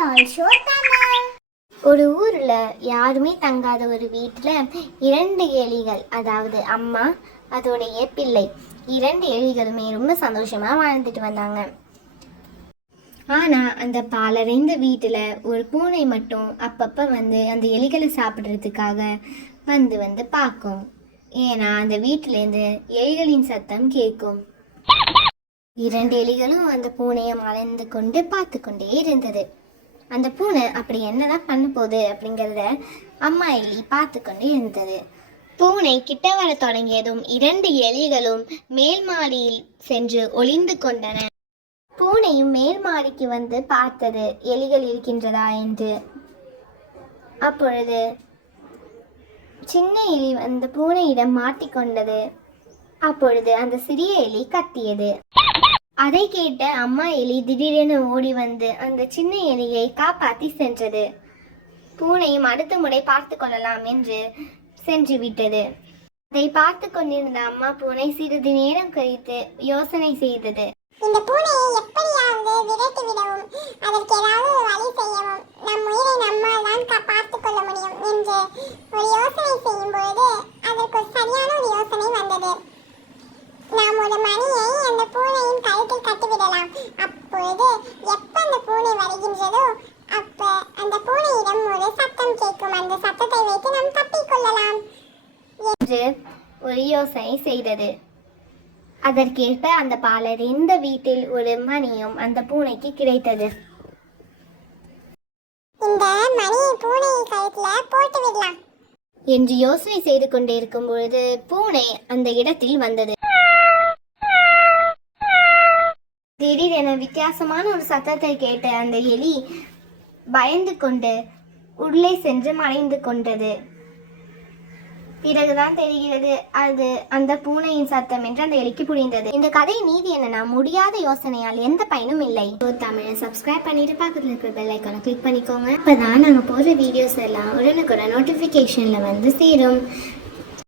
டால் show Tamil. ஒரு ஊர்ல யாருமே தங்காத ஒரு வீட்டுல 2 எலிகள், அதாவது அம்மா அதோடைய பிள்ளை, 2 எலிகளுமே ரொம்ப சந்தோஷமா வாழ்ந்துட்டு வந்தாங்க. ஆனா அந்த பாலடைந்த வீட்டுல ஒரு பூனை மட்டும் அப்பப்ப வந்து அந்த எலிகளை சாப்பிடுறதுக்காக வந்து வந்து பார்க்கும். ஏன்னா அந்த வீட்டிலேருந்து எலிகளின் சத்தம் கேட்கும். 2 எலிகளும் அந்த பூனையை மறைந்து கொண்டு பார்த்து கொண்டே இருந்தது. அந்த பூனை அப்படி என்னதான் பண்ண போகுது அப்படிங்கிறத அம்மா எலி பார்த்து கொண்டு இருந்தது. பூனை கிட்ட வர தொடங்கியதும் 2 எலிகளும் மேல் மாடியில் சென்று ஒளிந்து கொண்டன. பூனையும் மேல் மாடிக்கு வந்து பார்த்தது எலிகள் இருக்கின்றதா என்று. அப்பொழுது சின்ன எலி அந்த பூனையிடம் மாட்டிக்கொண்டது. அப்பொழுது அந்த சிறிய எலி கத்தியது. அதை கேட்ட அம்மா எலி திடீரென ஓடி வந்து அந்த சின்ன எலியை காப்பாற்றி சென்றது. பூனையும் அடுத்த முறை பார்த்து கொள்ளலாம் என்று சென்று விட்டது. அதை பார்த்து கொண்டிருந்த அம்மா பூனை சிறிது நேரம் கழித்து யோசனை செய்தது. இந்த பூனையை எப்படியாவது விரட்டி விடவும், அதற்கு ஏதாவது வழி செய்யவும், நம் உயிரை நம்மால் தான் பார்த்து கொள்ள முடியும் என்று ஒரு யோசனை செய்யும் பொழுது அதற்கு சரியான ஒரு யோசனை வந்தது. நாம் ஒரு மணியை அந்த பூனையின் கழுத்தில் கட்டிவிடலாம். அப்பொழுது எப்ப அந்த பூனை வருகின்றதோ அப்ப அந்த பூனையிடம் ஒரு சத்தம் கேட்கும். அந்த சத்தத்தை வைத்து நாம் தப்பிக்கொள்ளலாம் என்று ஒரு யோசனை செய்தது. அதற்கேற்ப அந்த பாலடைந்த வீட்டில் ஒரு மணியும் அந்த பூனைக்கு கிடைத்தது. இந்த மணியை பூனையின் கழுத்துல போட்டு விடலாம் என்று யோசனை செய்து கொண்டிருக்கும் பொழுது பூனை அந்த இடத்தில் வந்தது. திடீரென வித்தியாசமான ஒரு சத்தத்தை கேட்ட அந்த எலி பயந்து கொண்டு உள்ளே சென்று மறைந்து கொண்டது. பிறகுதான் தெரிகிறது அது அந்த பூனையின் சத்தம் என்று அந்த எலிக்கு புரிந்தது. இந்த கதை நீதி என்னன்னா, முடியாத யோசனையால் எந்த பயனும் இல்லை. தமிழை சப்ஸ்கிரைப் பண்ணிட்டு பக்கத்தில் இருக்கிற பெல் ஐக்கானை கிளிக் பண்ணிக்கோங்க. அப்பதான் நாங்கள் போடுற வீடியோஸ் எல்லாம் உடனுக்குடன் நோட்டிஃபிகேஷன்ல வந்து சேரும்.